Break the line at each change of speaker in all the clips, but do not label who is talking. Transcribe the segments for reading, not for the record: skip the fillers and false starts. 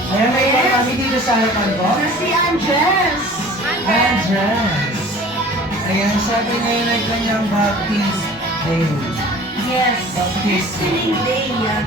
Ayan, may iba kami dito sa harapan ko.
Si Angels.
Andres. Ayan, sabi ngayon ay kanyang baptist day.
Yes.
Baptist.
Christening day.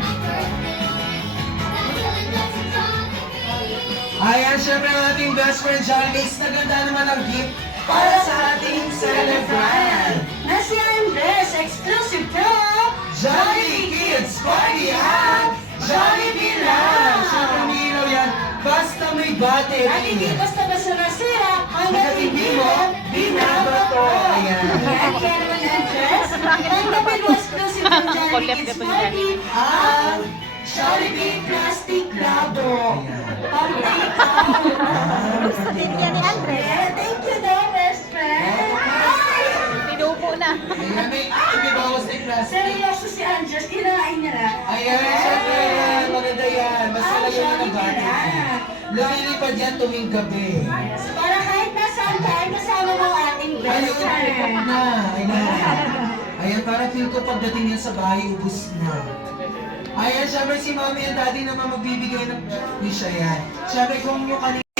Ayan, syempre ang ating best friend, Jarvis. Naganda naman ang gift para sa ating celebrant.
Na si Andres, exclusive from
Jollibee Kids Party at Jollibee lang! Syempre, umiilaw yan. Basta may battery.
At hindi basta-basta nasira, hanggang
hindi mo binabato. Ayan.
Kaya naman Andres, tanggapin mo exclusive from Jollibee Kids Party ang Jollibee Plastic Labo.
Gusto din niya ni Andres.
Thank you daw, best friend.
Pinupo na.
Ayan, may bawas na yung plastic.
Seryoso si Andres, kinain niya na.
Ayan, syempre yan. Maganda yan. Mas malayo na ng battery. Lumilipad yan tuwing gabi.
Para kahit nasaan tayo, kasama mo ang ating best
Ayun,
friend.
na. Ayan. Ayan, para feel ko pagdating yan sa bahay, ubus na. Ayan, syempre si mommy and daddy naman magbibigay ng wish. Ayan. Syempre kung yung kanina